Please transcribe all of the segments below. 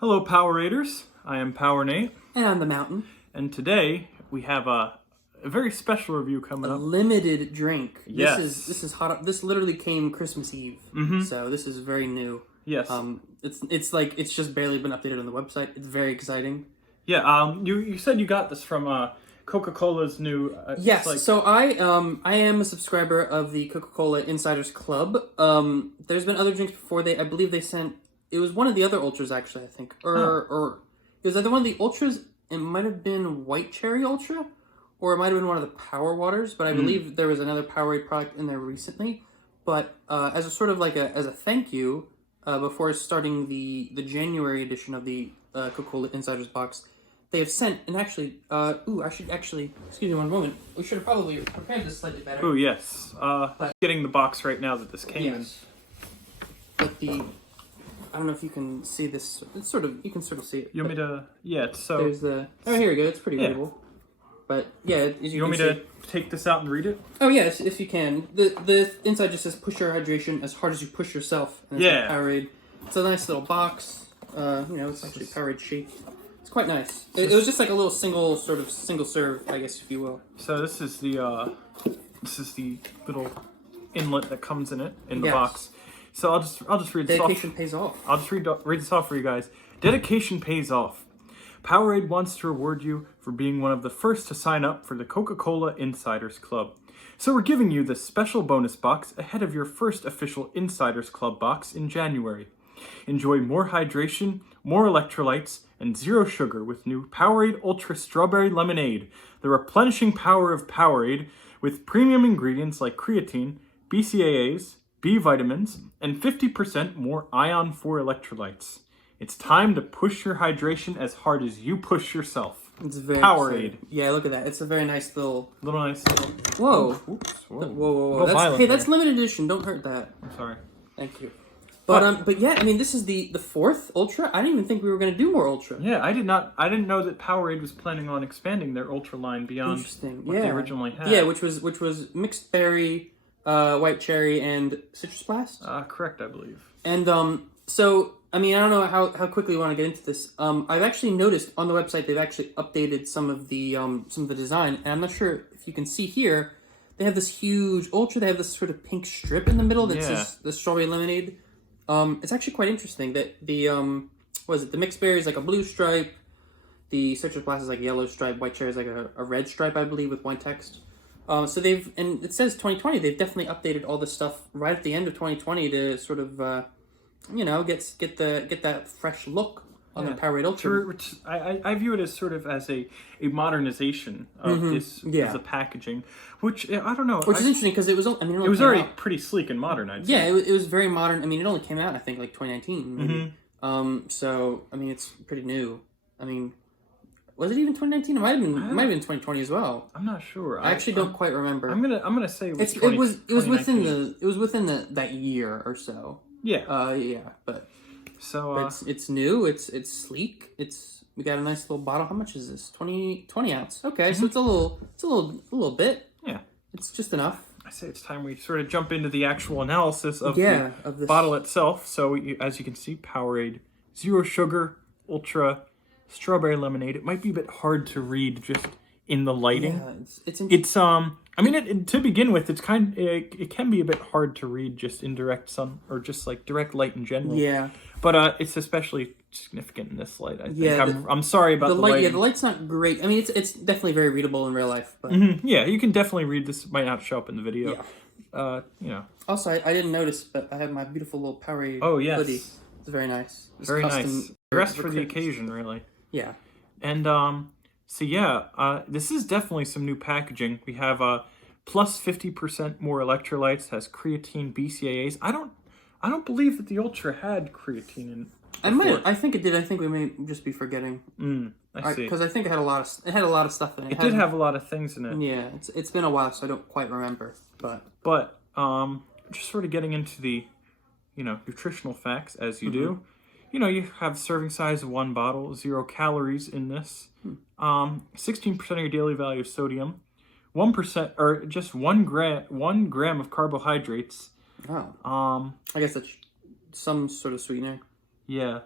Hello, Poweraders. I am Power Nate, And I'm the Mountain. and today we have a very special review coming A up. limited drink. Yes. This is hot. This literally came Christmas Eve. So this is very new. Yes. It's just barely been updated on the website. It's very exciting. Yeah. You said you got this from Coca-Cola's new. Yes. It's like, So I am a subscriber of the Coca-Cola Insiders Club. There's been other drinks before. I believe they sent. It was one of the other ultras actually. I think or it was either one of the ultras. It might have been White Cherry Ultra. Or it might have been one of the Power Waters, but I believe there was another Powerade product in there recently. But as a sort of like as a thank you, before starting the January edition of the Coca-Cola Insiders box, they have sent, and actually, I should actually, excuse me one moment, we should have probably prepared this slightly better. oh yes. Getting the box right now that this came in. But I don't know if you can see this, you can sort of see it. You want me to, yeah, so. There's oh, here we go, it's pretty readable. But yeah, as you want me to take this out and read it? Oh yes, if you can. The inside just says "push your hydration as hard as you push yourself." And it's like Powerade. It's a nice little box. It's actually Powerade shaped. It's quite nice. It was just like a little single serve, I guess, if you will. So this is the little inlet that comes in the box. So I'll just read this off. Dedication pays off. I'll just read this off for you guys. Dedication pays off. Powerade wants to reward you for being one of the first to sign up for the Coca-Cola Insiders Club. So we're giving you this special bonus box ahead of your first official Insiders Club box in January. Enjoy more hydration, more electrolytes, and zero sugar with new Powerade Ultra Strawberry Lemonade, the replenishing power of Powerade with premium ingredients like creatine, BCAAs, B vitamins, and 50% more Ion 4 electrolytes. It's time to push your hydration as hard as you push yourself. It's very Powerade. exciting. Yeah, look at that. It's a very nice little. Whoa. Oops, whoa. Whoa. That's limited edition. Don't hurt that. I'm sorry. Thank you. But yeah, I mean, this is the fourth Ultra. I didn't even think we were going to do more Ultra. Yeah, I didn't know that Powerade was planning on expanding their Ultra line beyond what they originally had. Yeah, which was mixed berry, white cherry, and citrus blast. Correct, I believe. And so. I mean, I don't know how quickly you want to get into this. I've actually noticed on the website they've actually updated some of the design, and I'm not sure if you can see here. They have this huge Ultra. They have this sort of pink strip in the middle that says the strawberry lemonade. It's actually quite interesting that the the mixed berry is like a blue stripe, the citrus blast is like a yellow stripe, white cherry is like a red stripe, I believe, with white text. So and it says 2020. They've definitely updated all this stuff right at the end of 2020 to sort of. Get that fresh look on the Powerade Ultra. Which I view it as sort of as a modernization of this as a packaging, which I don't know. Which is interesting because it was already pretty sleek and modern. I'd say. Yeah, it was very modern. I mean, it only came out I think like 2019. So I mean, it's pretty new. I mean, was it even 2019? It might have been 2020 as well. I'm not sure. I actually don't quite remember. I'm gonna say it was within that year or so. Yeah. But so it's new. It's sleek. We got a nice little bottle. How much is this? 20 ounce. Okay, so it's a little bit. Yeah, it's just enough. I say it's time we sort of jump into the actual analysis of of the bottle itself. So as you can see, Powerade Zero Sugar Ultra Strawberry Lemonade. It might be a bit hard to read just in the lighting. Yeah, it's I mean, to begin with, it can be a bit hard to read just in direct sun or just like direct light in general. Yeah. But it's especially significant in this light. I think. Yeah, I'm sorry about the light. Yeah, the light's not great. I mean, it's definitely very readable in real life. But yeah, you can definitely read this. It might not show up in the video. Yeah. Also, I didn't notice, but I have my beautiful little Powerade hoodie. It's very nice. Very nice. Dressed for the occasion, really. Yeah. And so yeah, this is definitely some new packaging. We have plus 50% more electrolytes, has creatine, BCAAs. I don't believe that the Ultra had creatine in. I think it did. I think we may just be forgetting. I see. Because I think it had a lot of stuff in it. It did have a lot of things in it. Yeah, it's been a while, so I don't quite remember. But just sort of getting into the, nutritional facts as you do. You have serving size of 1 bottle, 0 calories in this. 16% of your daily value of sodium, 1% or just 1 gram of carbohydrates. Oh. I guess that's some sort of sweetener. Yeah.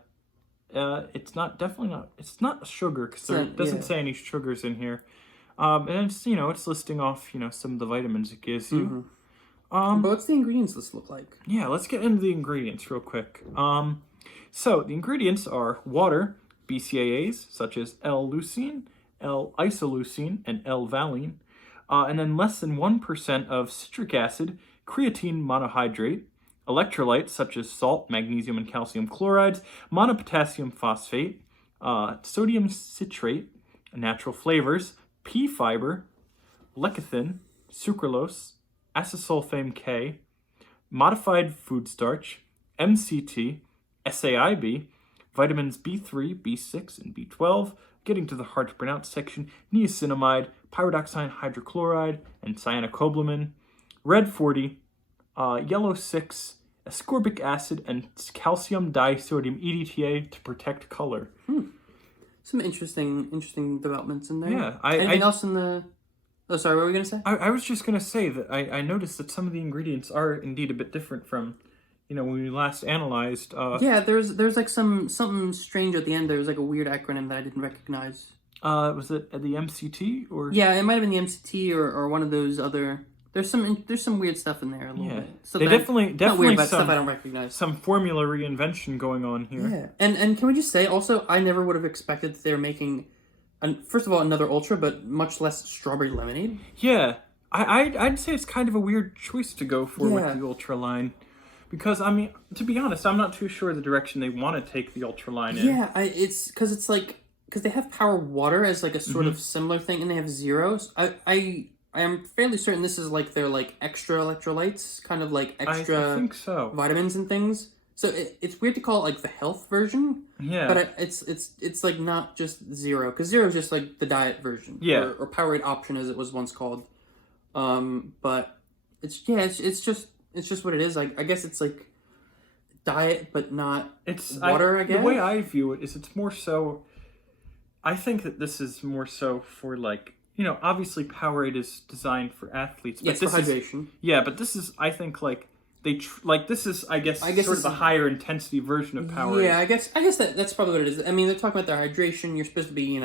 it's not definitely not. It's not sugar because there doesn't yeah. say any sugars in here. And it's it's listing off some of the vitamins it gives you. But what's the ingredients list look like? Yeah, let's get into the ingredients real quick. So the ingredients are water, BCAAs such as L-leucine, L-isoleucine, and L-valine, and then less than 1% of citric acid, creatine monohydrate, electrolytes such as salt, magnesium, and calcium chlorides, monopotassium phosphate, sodium citrate, natural flavors, pea fiber, lecithin, sucralose, acesulfame K, modified food starch, MCT, SAIB, vitamins B3, B6, and B12, getting to the hard to pronounce section, niacinamide, pyridoxine hydrochloride, and cyanocobalamin, red 40, yellow 6, ascorbic acid, and calcium disodium EDTA to protect color. Some interesting developments in there. Yeah. Anything else in the... Oh, sorry, what were we going to say? I was just going to say that I noticed that some of the ingredients are indeed a bit different from, when we last analyzed. Yeah, there's like something strange at the end. There was like a weird acronym that I didn't recognize. Was it the MCT or? Yeah, it might have been the MCT or one of those other. There's some weird stuff in there a little bit. So they definitely not weird, but stuff I don't recognize. Some formula reinvention going on here. Yeah, and can we just say also, I never would have expected that they were making, first of all, another Ultra, but much less strawberry lemonade. Yeah, I'd say it's kind of a weird choice to go for with the Ultra line. Because, I mean, to be honest, I'm not too sure the direction they want to take the Ultra line in. Yeah, it's because they have Power Water as like a sort of similar thing, and they have zeros. I am fairly certain this is like their like extra electrolytes, kind of like extra I think so. Vitamins and things. So it's weird to call it like the health version. Yeah. But it's like not just zero, because zero is just like the diet version. Yeah. Or Powerade option as it was once called. But it's just what it is. I guess it's like diet, but not water, I guess. The way I view it is it's more so... I think that this is more so for like... obviously Powerade is designed for athletes. But yes, for hydration. But this is, I think, like... this is, I guess sort of a higher intensity version of Powerade. Yeah, I guess that's probably what it is. I mean, they're talking about their hydration. You're supposed to be,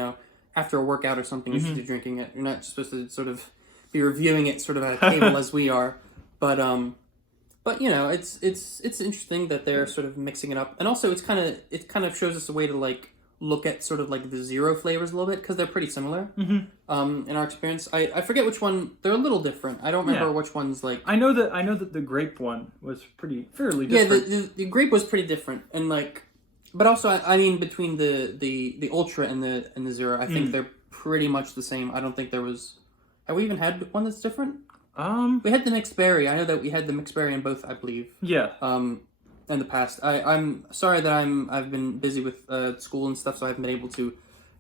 after a workout or something, you're supposed to be drinking it. You're not supposed to sort of be reviewing it sort of at a table as we are. But it's interesting that they're sort of mixing it up, and also it kind of shows us a way to like look at sort of like the zero flavors a little bit, because they're pretty similar. In our experience, I forget which one. They're a little different. I don't remember which one's like. I know that the grape one was fairly different. Yeah, the grape was pretty different, and like, but also I mean between the Ultra and the Zero, I think they're pretty much the same. I don't think there was. Have we even had one that's different? We had the mixed berry. I know that we had the mixed berry in both, I believe. Yeah. In the past, I'm sorry that I've been busy with school and stuff, so I haven't been able to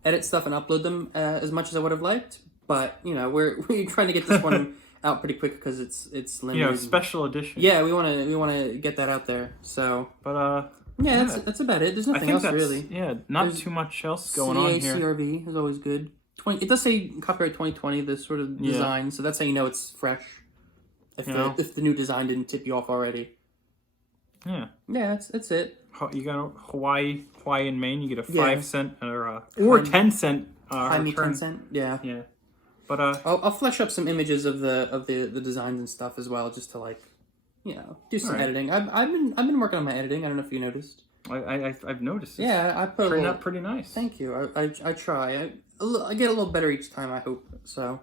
edit stuff and upload them as much as I would have liked. But we're trying to get this one out pretty quick because it's limited. Special edition. Yeah, we want to get that out there. So, but that's about it. There's nothing else really. Yeah, there's too much else going on here. CRV is always good. It does say copyright 2020. This sort of design, so that's how you know it's fresh. If the new design didn't tip you off already. Yeah. Yeah, that's it. You got Hawaii and Maine. You get a 5 cent or 10 cent. Me 10 cent. Yeah. Yeah. But I'll flesh up some images of the designs and stuff as well, just to like, do some editing. I've been working on my editing. I don't know if you noticed. I've noticed. Yeah, I put turned out pretty nice. Thank you. I try. I get a little better each time. I hope so.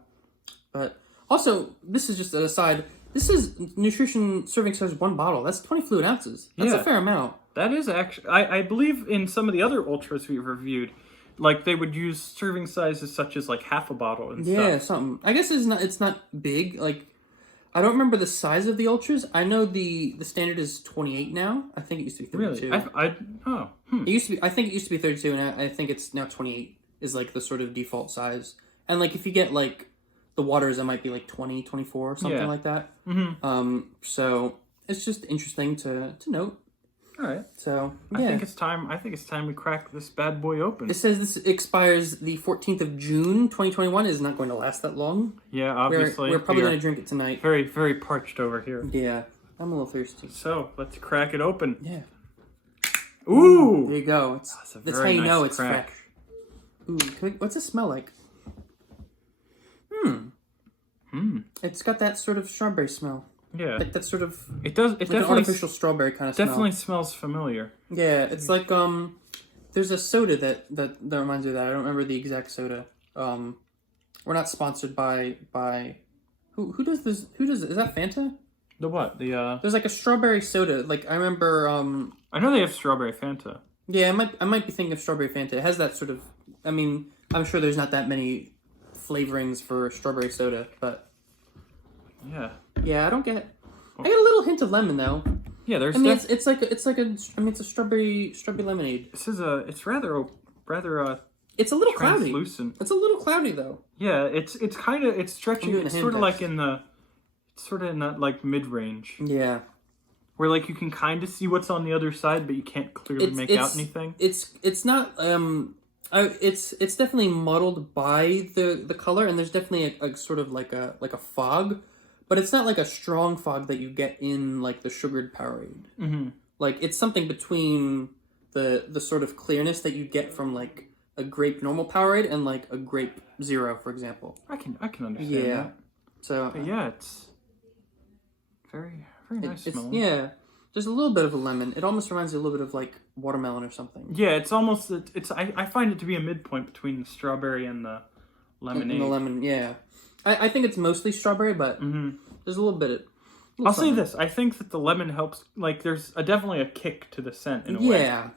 But also, this is just an aside. This is nutrition serving size 1 bottle. That's 20 fluid ounces. That's a fair amount. That is actually... I believe in some of the other Ultras we've reviewed, like they would use serving sizes such as like half a bottle and stuff. Yeah, something. I guess it's not big. Like, I don't remember the size of the Ultras. I know the standard is 28 now. I think it used to be 32. Really? It used to be. I think it used to be 32, and I think it's now 28 is like the sort of default size. And like if you get like the waters, it might be like 20, 24, something like that. So it's just interesting to note. All right. So I think it's time we crack this bad boy open. It says this expires the 14th of June, 2021. It is not going to last that long. Yeah, obviously. We're probably going to drink it tonight. Very, very parched over here. Yeah, I'm a little thirsty. So let's crack it open. Yeah. Ooh! There you go. That's a That's very how you know nice it's crack. fresh. Ooh, what's it smell like? It's got that sort of strawberry smell. Yeah. Like that sort of It does. It like definitely an artificial strawberry kind of smell. definitely smells familiar. Yeah, it's like there's a soda that reminds me of that. I don't remember the exact soda. We're not sponsored by who does this? Who does it? Is that Fanta? The what? The There's like a strawberry soda. Like I remember I know they have strawberry Fanta. yeah, I might be thinking of strawberry Fanta. It has that sort of I mean, I'm sure there's not that many flavorings for strawberry soda, but Yeah. yeah, I don't get I get a little hint of lemon though. Yeah, there's I mean, it's like a it's a strawberry lemonade. it's rather It's a little cloudy. translucent. It's a little cloudy though. Yeah, it's stretching. doing a It's hand sort of like test. it's sort of in that like mid range Yeah. where like you can kind of see what's on the other side, but you can't clearly make out anything. It's not it's definitely muddled by the color, and there's definitely a sort of like a fog, but it's not like a strong fog that you get in like the sugared Powerade. Mm-hmm. Like it's something between the sort of clearness that you get from like a grape normal Powerade and like a grape Zero, for example. I can understand Yeah. that. So But yeah, it's very nice smelling. yeah, there's a little bit of a lemon. It almost reminds me a little bit of like watermelon or something. Yeah, it's almost I find it to be a midpoint between the strawberry and the lemonade. And the lemon, yeah. I think it's mostly strawberry, but there's a little bit of... I'll say this. I think that the lemon helps. Like, there's definitely a kick to the scent in a way. Yeah.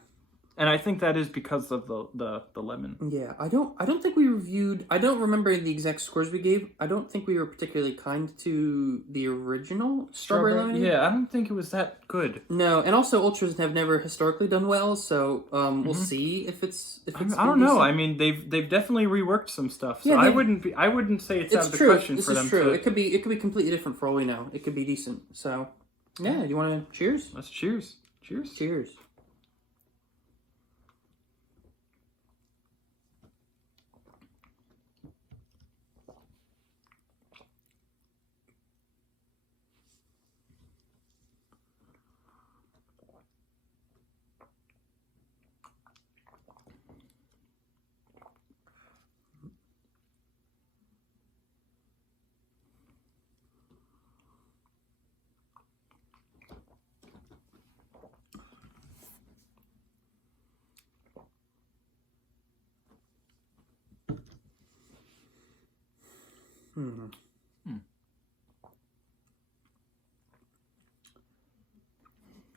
And I think that is because of the lemon. Yeah, I don't think we reviewed... I don't remember the exact scores we gave. I don't think we were particularly kind to the original strawberry lemonade. Yeah, I don't think it was that good. No, and also Ultras have never historically done well, so we'll see if it's I don't know. I mean, they've definitely reworked some stuff. So Yeah, I wouldn't say it's out of the question This for is them true. to... It could be completely different for all we know. It could be decent. So, yeah, you want to cheers? Let's cheers. Cheers. Cheers.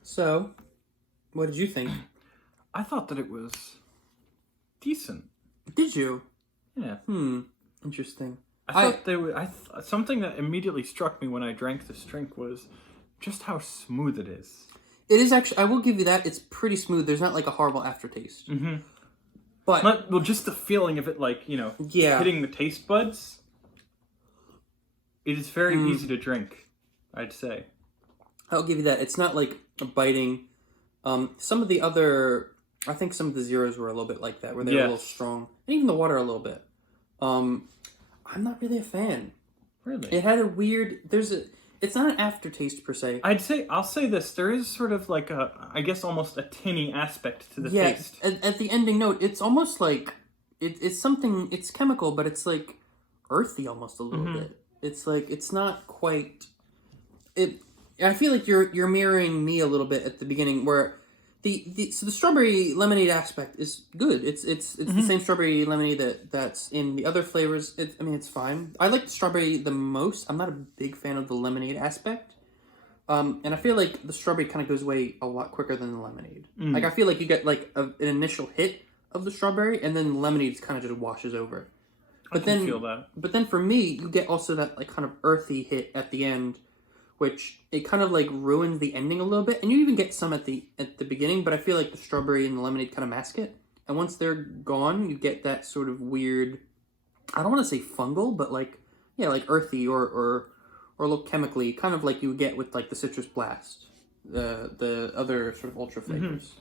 So, what did you think? I thought that it was decent. Did you? Yeah. Interesting. I thought they were. Something that immediately struck me when I drank this drink was just how smooth it is. It is actually. I will give you that. It's pretty smooth. There's not like a horrible aftertaste. Mm-hmm. But just the feeling of it, like yeah, hitting the taste buds. It is very easy to drink, I'd say. I'll give you that. It's not like a biting. Some of the other, I think some of the Zeros were a little bit like that, where they were a little strong, and even the water a little bit. I'm not really a fan. Really, it had a weird. It's not an aftertaste per se. I'll say this. There is sort of like I guess almost a tinny aspect to the taste. At the ending note, it's almost like it's something. It's chemical, but it's like earthy almost a little bit. It's like it's not quite. I feel like you're mirroring me a little bit at the beginning, where the strawberry lemonade aspect is good. It's the same strawberry lemonade that's in the other flavors. It's fine. I like the strawberry the most. I'm not a big fan of the lemonade aspect, and I feel like the strawberry kind of goes away a lot quicker than the lemonade. Like I feel like you get like an initial hit of the strawberry, and then the lemonade kind of just washes over. But then feel that. But then for me, you get also that like kind of earthy hit at the end, which it kind of like ruins the ending a little bit. And you even get some at the beginning, but I feel like the strawberry and the lemonade kind of mask it. And once they're gone, you get that sort of weird, I don't want to say fungal, but like earthy or a little chemically, kind of like you would get with like the Citrus Blast, the other sort of ultra flavors.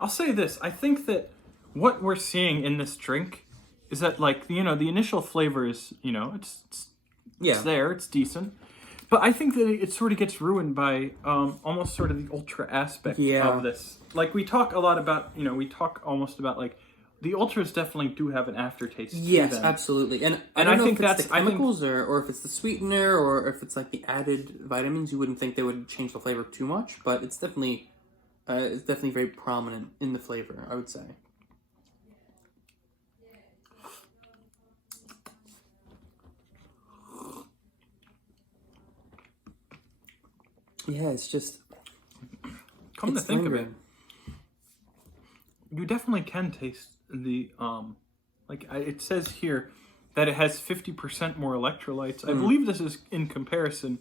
I'll say this. I think that what we're seeing in this drink is that, like, the initial flavor is, it's there, it's decent. But I think that it sort of gets ruined by almost sort of the ultra aspect of this. Like we talk a lot about, we talk almost about like the ultras definitely do have an aftertaste. Yes, to them. absolutely. And I don't know think if it's that's the chemicals or if it's the sweetener or if it's like the added vitamins. You wouldn't think they would change the flavor too much, but it's definitely very prominent in the flavor, I would say. Yeah, it's just... Come to think of it, you definitely can taste the, it says here that it has 50% more electrolytes. I believe this is in comparison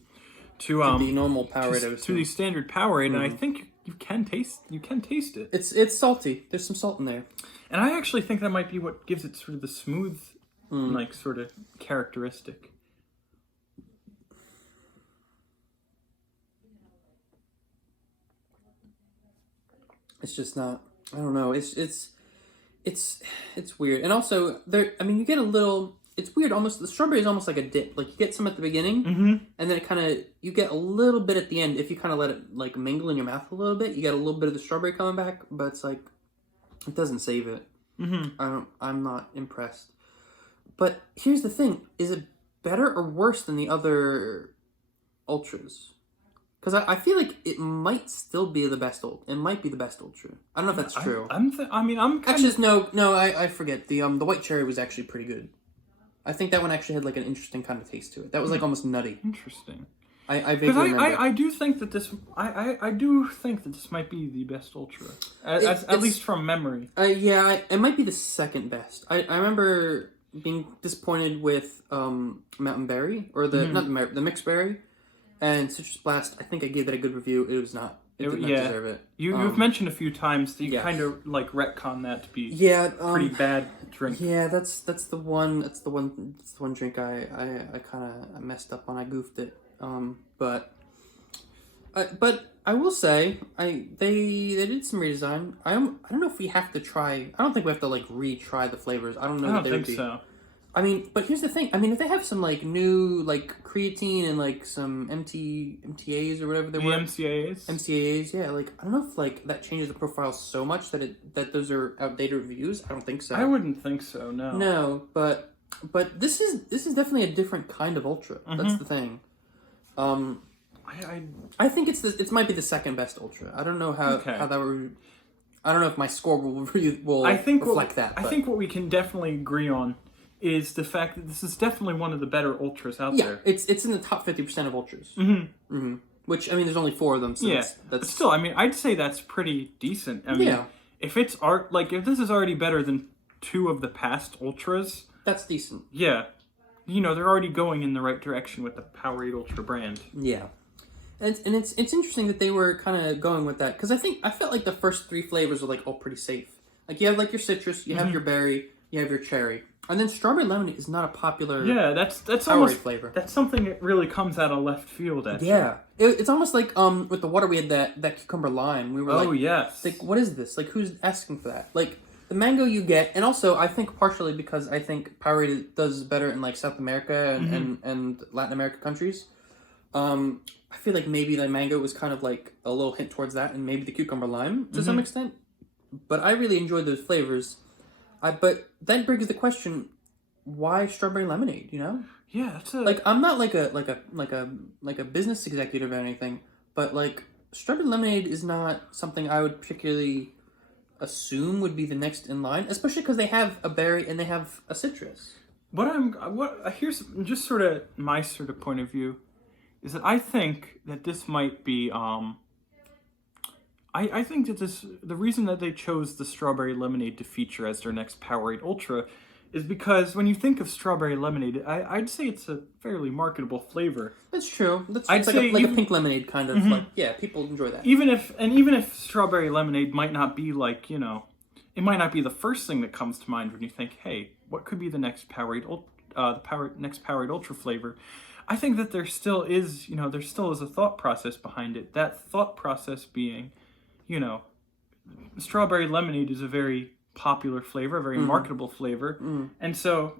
to the normal Powerade, to the standard Powerade, and I think you can taste it. It's salty. There's some salt in there. And I actually think that might be what gives it sort of the smooth, like, sort of characteristic. It's just not. I don't know. It's weird. And also there. I mean, you get a little. It's weird. Almost the strawberry is almost like a dip. Like you get some at the beginning, and then it kind of you get a little bit at the end. If you kind of let it like mingle in your mouth a little bit, you get a little bit of the strawberry coming back. But it's like it doesn't save it. I'm not impressed. But here's the thing: is it better or worse than the other ultras? Because I feel like it might still be the best It might be the best ultra. I don't know if that's true. I'm kind actually no. I forget. The white cherry was actually pretty good. I think that one actually had like an interesting kind of taste to it. That was like almost nutty. Interesting. I vaguely remember. I do think that this I do think that this might be the best ultra, at least from memory. Yeah, it might be the second best. I remember being disappointed with Mountain Berry or the mixed berry. And Citrus Blast, I think I gave that a good review. It was not. It did not deserve it. You've mentioned a few times that you kind of like retcon that to be pretty bad drink. Yeah, that's the one. That's the one drink I kind of messed up on. I goofed it. But I will say they did some redesign. I don't know if we have to try. I don't think we have to like retry the flavors. I don't know. I don't think so. I mean, but here's the thing. I mean, if they have some like new like creatine and like some MTAs or whatever they were, MCAAs, yeah. Like I don't know if like that changes the profile so much that those are outdated reviews. I don't think so. I wouldn't think so. No. No, but this is definitely a different kind of ultra. That's the thing. I think it might be the second best ultra. I don't know how that would. I don't know if my score will reflect that. I think what we can definitely agree on is the fact that this is definitely one of the better ultras out there. Yeah, it's in the top 50% of ultras. Which, I mean, there's only 4 of them, so that's... But still, I mean, I'd say that's pretty decent. I mean, if this is already better than 2 of the past ultras... That's decent. Yeah. They're already going in the right direction with the Powerade Ultra brand. Yeah. And it's interesting that they were kind of going with that, because I felt like the first 3 flavors were, like, all pretty safe. Like, you have, like, your citrus, you have your berry, you have your cherry. And then strawberry lemonade is not a popular that's almost flavor. That's something that really comes out of left field. Actually. Yeah, it's almost like with the water we had that cucumber lime. We were yes, like what is this? Like who's asking for that? Like the mango you get, and also I think partially because I think Powerade does better in like South America and Latin America countries. I feel like maybe the mango was kind of like a little hint towards that, and maybe the cucumber lime to some extent. But I really enjoyed those flavors. But that brings the question: why strawberry lemonade? Yeah, that's like I'm not like a business executive or anything, but like strawberry lemonade is not something I would particularly assume would be the next in line, especially because they have a berry and they have a citrus. Here's just sort of my sort of point of view, is that I think that this might be I think that the reason that they chose the strawberry lemonade to feature as their next Powerade Ultra is because when you think of strawberry lemonade, I'd say it's a fairly marketable flavor. That's true. I'd say like a pink lemonade kind of like people enjoy that. Even if strawberry lemonade might not be like it might not be the first thing that comes to mind when you think, hey, what could be the next next Powerade Ultra flavor? I think that there still is a thought process behind it. That thought process being, strawberry lemonade is a very popular flavor, a very marketable flavor. And so,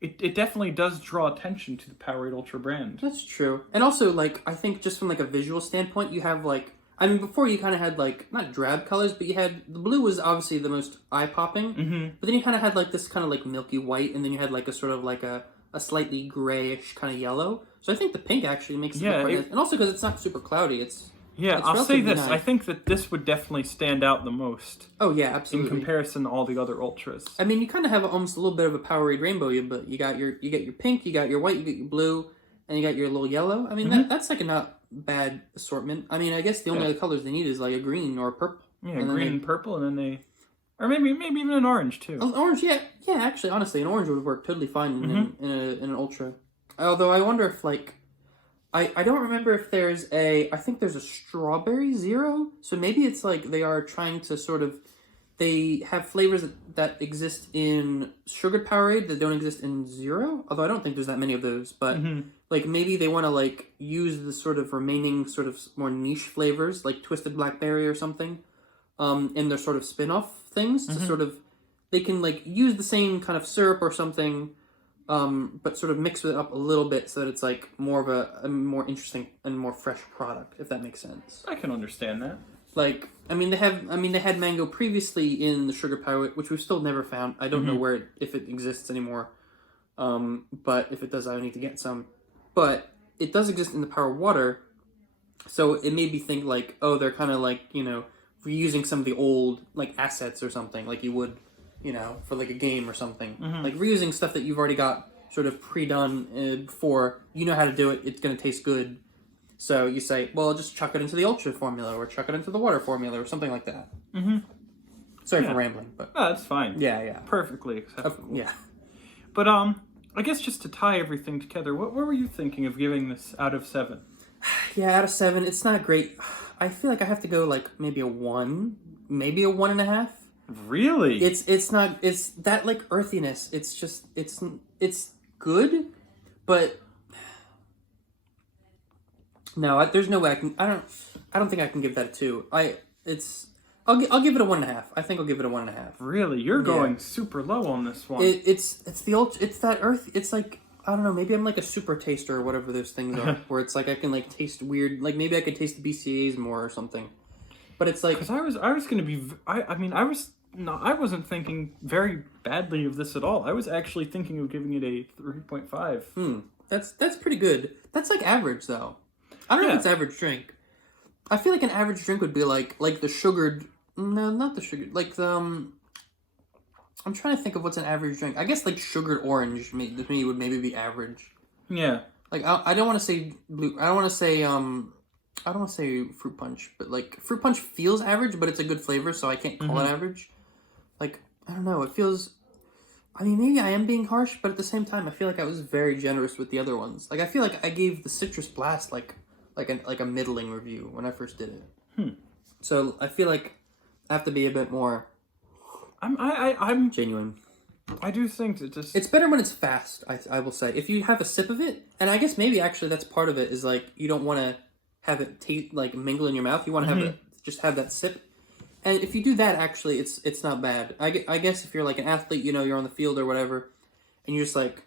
it definitely does draw attention to the Powerade Ultra brand. That's true. And also, like, I think just from, like, a visual standpoint, you have, like... I mean, before you kind of had, like, not drab colors, but you had... The blue was obviously the most eye-popping. Mm-hmm. But then you kind of had, like, this kind of, like, milky white, and then you had, like, a sort of, like, a slightly grayish kind of yellow. So I think the pink actually makes it look quite nice. And also because it's not super cloudy, it's I'll say this. nice. I think that this would definitely stand out the most. Oh, yeah, absolutely. In comparison to all the other Ultras. I mean, you kind of have almost a little bit of a Powerade rainbow, but you got your pink, you got your white, you got your blue, and you got your little yellow. I mean, that's like a not bad assortment. I mean, I guess the only other colors they need is like a green or a purple. Yeah, green and purple, and then they... Or maybe even an orange, too. An orange, yeah. Yeah, actually, honestly, an orange would work totally fine in an Ultra. Although I wonder if, like... I don't remember if there's I think there's a strawberry zero. So maybe it's like they are trying to sort of... They have flavors that exist in sugared Powerade that don't exist in zero. Although I don't think there's that many of those. But like maybe they want to like use the sort of remaining sort of more niche flavors like Twisted Blackberry or something in their sort of spin-off things to sort of... They can like use the same kind of syrup or something... but sort of mix it up a little bit so that it's like more of a more interesting and more fresh product, if that makes sense. I can understand that. Like, they had mango previously in the sugar Powerade, which we've still never found. I don't know if it exists anymore. But if it does, I need to get some. But it does exist in the Power Water, so it made me think like, oh, they're kind of like, you know, reusing some of the old like assets or something, like you would, you know, for like a game or something. Like reusing stuff that you've already got sort of pre-done before, you know how to do it, it's going to taste good. So you say, well, just chuck it into the Ultra formula or chuck it into the water formula or something like that. Sorry for rambling, but... Oh, that's fine. Yeah. Perfectly acceptable. Yeah. But, I guess just to tie everything together, what were you thinking of giving this out of 7? Yeah, out of 7, it's not great. I feel like I have to go like maybe a 1, maybe a 1.5. Really? It's not, it's that like earthiness. It's just, it's good, but no, there's no way I don't think I can give that a 2. I'll give it a 1.5. I think I'll give it a 1.5. Really? You're going super low on this one. It's that earth. It's like, I don't know, maybe I'm like a super taster or whatever those things are, where it's like I can like taste weird, like maybe I could taste the BCAAs more or something. But it's like, because I was going to be, I wasn't thinking very badly of this at all. I was actually thinking of giving it a 3.5. That's pretty good. That's like average though. I don't know if it's average drink. I feel like an average drink would be like the sugared. No, not the sugared. Like the. I'm trying to think of what's an average drink. I guess like sugared orange to me would maybe be average. Yeah. Like I don't want to say blue. I don't want to say I don't want to say fruit punch, but like fruit punch feels average, but it's a good flavor, so I can't call it average. Like I don't know. It feels. I mean, maybe I am being harsh, but at the same time, I feel like I was very generous with the other ones. Like I feel like I gave the Citrus Blast like a middling review when I first did it. So I feel like I have to be a bit more. I'm genuine. I do think that it's better when it's fast. I will say, if you have a sip of it, and I guess maybe actually that's part of it is like you don't want to have it like mingle in your mouth. You want to have it just have that sip. And if you do that, actually, it's not bad. I guess if you're like an athlete, you know, you're on the field or whatever, and you're just like,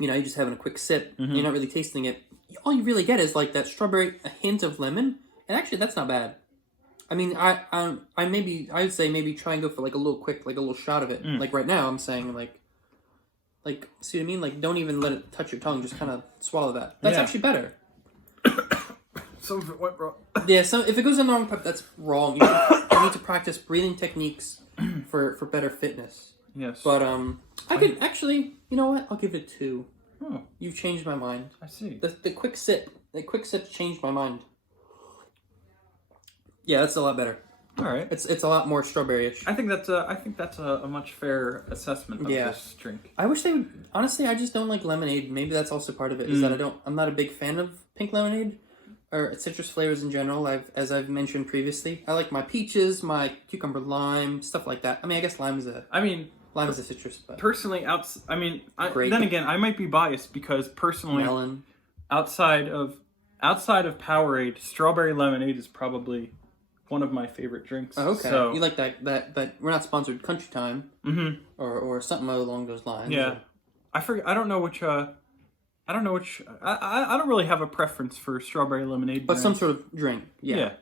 you know, you're just having a quick sip, and you're not really tasting it. All you really get is like that strawberry, a hint of lemon, and actually that's not bad. I mean, I'd say maybe try and go for like a little quick, like a little shot of it. Like right now, I'm saying like, see what I mean? Like, don't even let it touch your tongue. Just kind of swallow that. That's actually better. Some of it went wrong. Yeah, so if it goes in the wrong pipe, that's wrong. You need to practice breathing techniques for better fitness. Yes. But I could actually, you know what? I'll give it a 2. Oh. You've changed my mind. I see. The quick sip changed my mind. Yeah, that's a lot better. All right. It's a lot more strawberry-ish. I think that's a much fair assessment of this drink. I wish they would. Honestly, I just don't like lemonade. Maybe that's also part of it. Is that I'm not a big fan of pink lemonade or citrus flavors in general. As I've mentioned previously, I like my peaches, my cucumber lime, stuff like that. I mean, I guess lime is a citrus. But personally, then again, I might be biased because personally, outside of Powerade, strawberry lemonade is probably one of my favorite drinks. Oh, okay. So, You like that we're not sponsored Country Time. Mm-hmm. Or something along those lines. Yeah. Or... I forget. I don't know which. I don't really have a preference for strawberry lemonade. But some sort of drink. Yeah.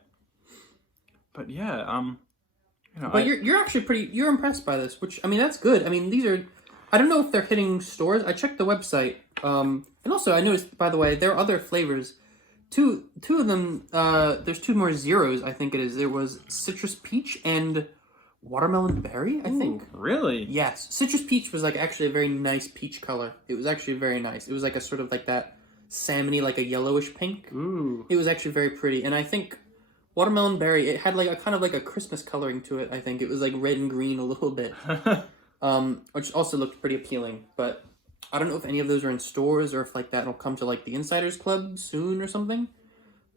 But yeah. But you're actually you're impressed by this, which I mean that's good. I mean these are. I don't know if they're hitting stores. I checked the website. And also I noticed, by the way, there are other flavors. Two of them. There's two more zeros. I think it is. There was citrus peach and watermelon berry, I think. Really? Yes. Citrus peach was like actually a very nice peach color. It was actually very nice. It was like a sort of like that salmony, like a yellowish pink. Ooh. It was actually very pretty. And I think watermelon berry, it had like a kind of like a Christmas coloring to it, I think. It was like red and green a little bit. Which also looked pretty appealing. But I don't know if any of those are in stores or if like that will come to like the Insiders Club soon or something.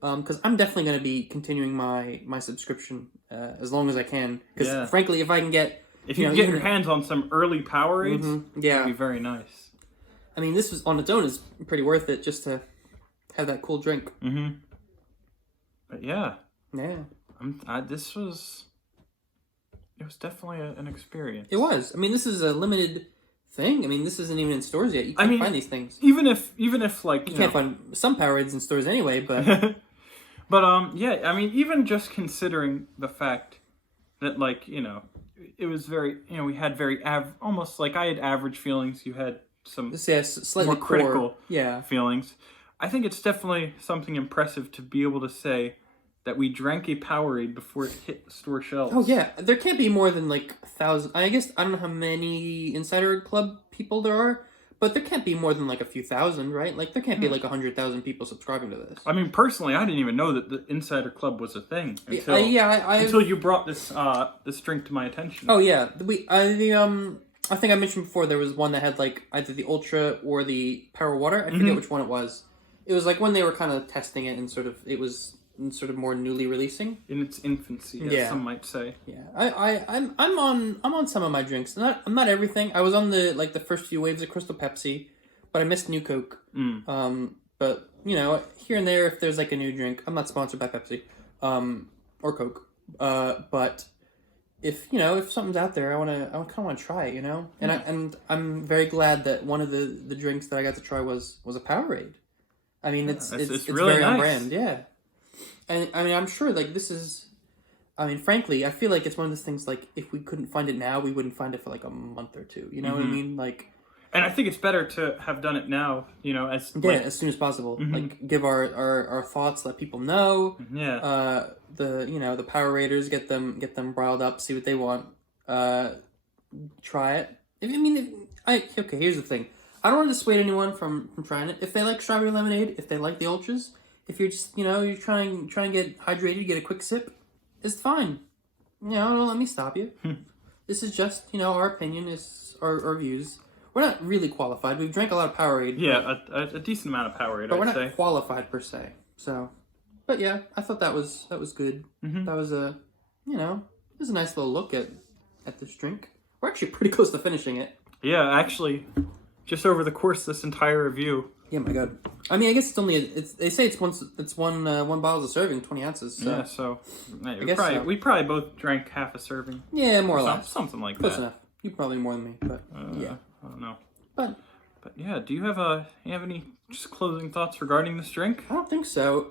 Because I'm definitely going to be continuing my subscription as long as I can. Because frankly, if I can get... If you can get your hands on some early Powerades, it'd be very nice. I mean, this was on its own is pretty worth it just to have that cool drink. Mm-hmm. But yeah. Yeah. It was definitely an experience. It was. I mean, this is a limited thing. I mean, this isn't even in stores yet. You can't find these things. Even if like... You can't find some Powerades in stores anyway, but... But, yeah, I mean, even just considering the fact that, like, it was very, we had very, almost like I had average feelings, you had some slightly more critical yeah. feelings. I think it's definitely something impressive to be able to say that we drank a Powerade before it hit store shelves. Oh, yeah. There can't be more than, like, 1,000. I guess, I don't know how many Insider Club people there are. But there can't be more than like a few thousand, right? Like there can't be like 100,000 people subscribing to this. I mean, personally, I didn't even know that the Insider Club was a thing until until you brought this this drink to my attention. Oh yeah, I think I mentioned before there was one that had like either the Ultra or the Power Water. I forget which one it was. It was like when they were kind of testing it and it was sort of more newly releasing in its infancy, as some might say. Yeah, I'm on some of my drinks. I'm not everything. I was on the first few waves of Crystal Pepsi, but I missed New Coke. But here and there, if there's like a new drink, I'm not sponsored by Pepsi, or Coke. But if something's out there, I kind of want to try it, And I'm very glad that one of the drinks that I got to try was a Powerade. I mean, it's really very nice. on brand, yeah. And I mean, I'm sure like this is. I mean, frankly, I feel like it's one of those things. Like, if we couldn't find it now, we wouldn't find it for like a month or two. You know what I mean? Like, and I think it's better to have done it now. As soon as possible. Like, give our thoughts, let people know. Yeah. The Power Raiders, get them riled up, see what they want. Try it. Okay. Here's the thing. I don't want to dissuade anyone from trying it. If they like strawberry lemonade, if they like the ultras, if you're just you're trying to get hydrated, get a quick sip, it's fine. Don't let me stop you. This is just our opinion, is our views. We're not really qualified. We've drank a lot of Powerade. Yeah, a decent amount of Powerade. But we're not qualified per se. So, but yeah, I thought that was good. That was it was a nice little look at this drink. We're actually pretty close to finishing it. Yeah, actually, just over the course of this entire review. Yeah, my God. I mean, I guess they say it's one bottle a serving, 20 ounces. So. Yeah, so we probably both drank half a serving. Yeah, more or less. Something like Close that. enough. You probably more than me, but yeah. I don't know. But yeah, do you have any just closing thoughts regarding this drink? I don't think so.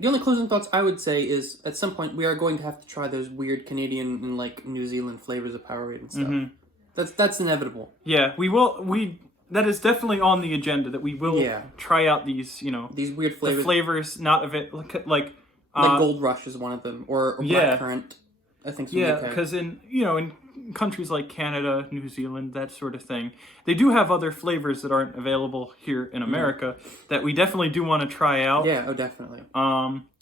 The only closing thoughts I would say is at some point we are going to have to try those weird Canadian and like New Zealand flavors of Powerade and stuff. That's inevitable. Yeah, we will. That is definitely on the agenda, that we will try out these, these weird flavors. The flavors, not of it, like Gold Rush is one of them, or Blackcurrant. I think. Because in countries like Canada, New Zealand, that sort of thing, they do have other flavors that aren't available here in America that we definitely do want to try out. Yeah, definitely.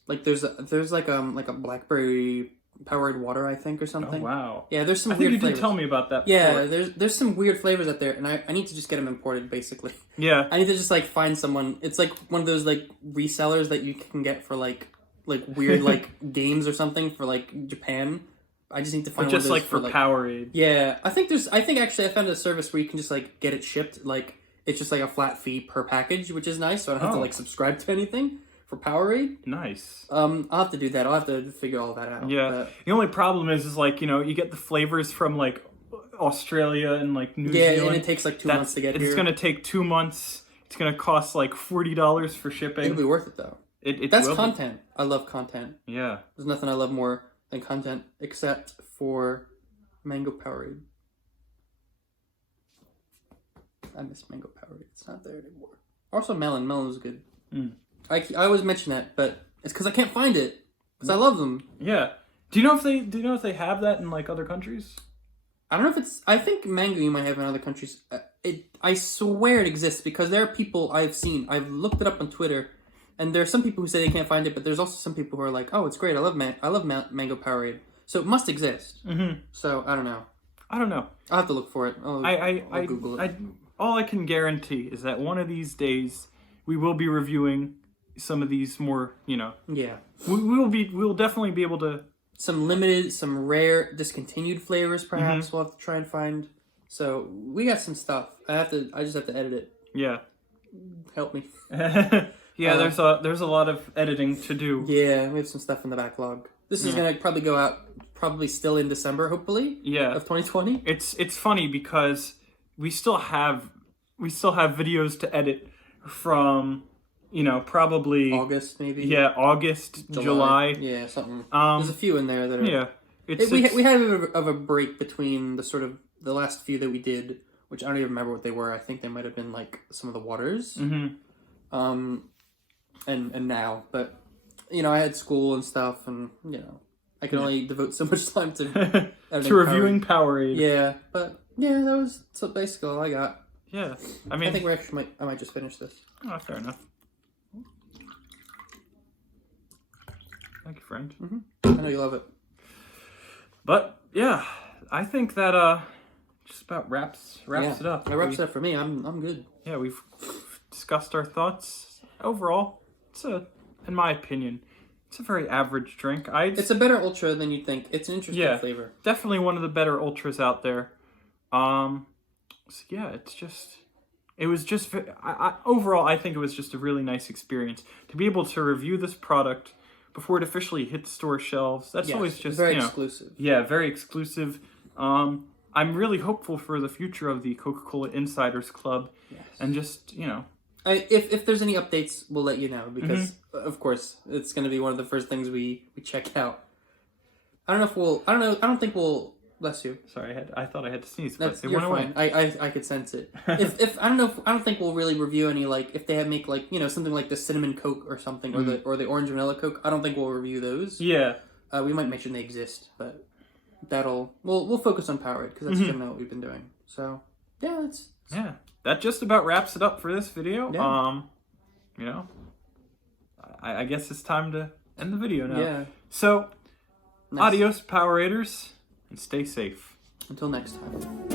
Like there's like a blackberry Powerade water, I think, or something. Oh, wow. Yeah, there's some weird weird flavors. flavors. Did tell me about that before. Yeah, there's some weird flavors out there, and I need to just get them imported, basically. Yeah. I need to just, like, find someone. It's, like, one of those, like, resellers that you can get for, like weird, like, games or something for, like, Japan. I just need to find one of those. Just, like, for Powerade. Yeah. I think actually I found a service where you can just, like, get it shipped. Like, it's just, like, a flat fee per package, which is nice, so I don't have to, like, subscribe to anything. for Powerade. Nice. I'll have to do that. I'll have to figure all that out. Yeah. But... The only problem is like, you know, you get the flavors from like Australia and like New yeah, Zealand. and it takes like 2 months to get here. It's gonna take 2 months. It's gonna cost like $40 for shipping. It'll be worth it though. That's content. I love content. Yeah. There's nothing I love more than content except for mango Powerade. I miss mango Powerade. It's not there anymore. Also melon. Melon was good. I always mention that, but it's because I can't find it. Because I love them. Yeah. Do you know if they have that in like other countries? I don't know if it's... I think mango you might have in other countries. I swear it exists because there are people I've seen. I've looked it up on Twitter, and there are some people who say they can't find it, but there's also some people who are like, "Oh, it's great. I love mango Powerade." So it must exist. Mm-hmm. So I don't know. I'll have to look for it. I'll Google it. All I can guarantee is that one of these days we will be reviewing some of these more, you know. Yeah. We'll definitely be able to. Some limited, some rare, discontinued flavors, perhaps we'll have to try and find. So we got some stuff. I just have to edit it. Yeah. Help me. Yeah, there's a lot of editing to do. Yeah, we have some stuff in the backlog. This is gonna probably go out still in December, hopefully. Yeah. Of 2020. It's funny because we still have videos to edit from, you know, probably August maybe. Yeah, August, July. Yeah, something. There's a few in there that are. Yeah. We had a bit of a break between the last few that we did, which I don't even remember what they were. I think they might have been like some of the waters. Mm-hmm. And now, but you know, I had school and stuff, and you know, I can only devote so much time to to reviewing Powerade. Yeah, but yeah, that was basically all I got. Yeah, I mean, I think I might just finish this. Oh, fair enough. Thank you, friend. Mm-hmm. I know you love it. But yeah, I think that just about wraps it up. That wraps it up for me. I'm good. Yeah, we've discussed our thoughts. Overall, in my opinion, it's a very average drink. It's a better ultra than you'd think. It's an interesting flavor. Definitely one of the better ultras out there. So yeah, overall, I think it was just a really nice experience to be able to review this product before it officially hits store shelves. That's always just very exclusive. Yeah, very exclusive. I'm really hopeful for the future of the Coca-Cola Insiders Club, and just if there's any updates, we'll let you know because of course it's going to be one of the first things we check out. I don't think we'll. Bless you. Sorry, I thought I had to sneeze, but it you're went fine. away. I could sense it. If I don't think we'll really review any if they make something like the cinnamon Coke or something or the orange vanilla Coke. I don't think we'll review those. Yeah. We might mention they exist, but we'll focus on Powerade because that's generally what we've been doing. So yeah, that just about wraps it up for this video. Yeah. I guess it's time to end the video now. Yeah. So, adios, Poweraders. And stay safe. Until next time.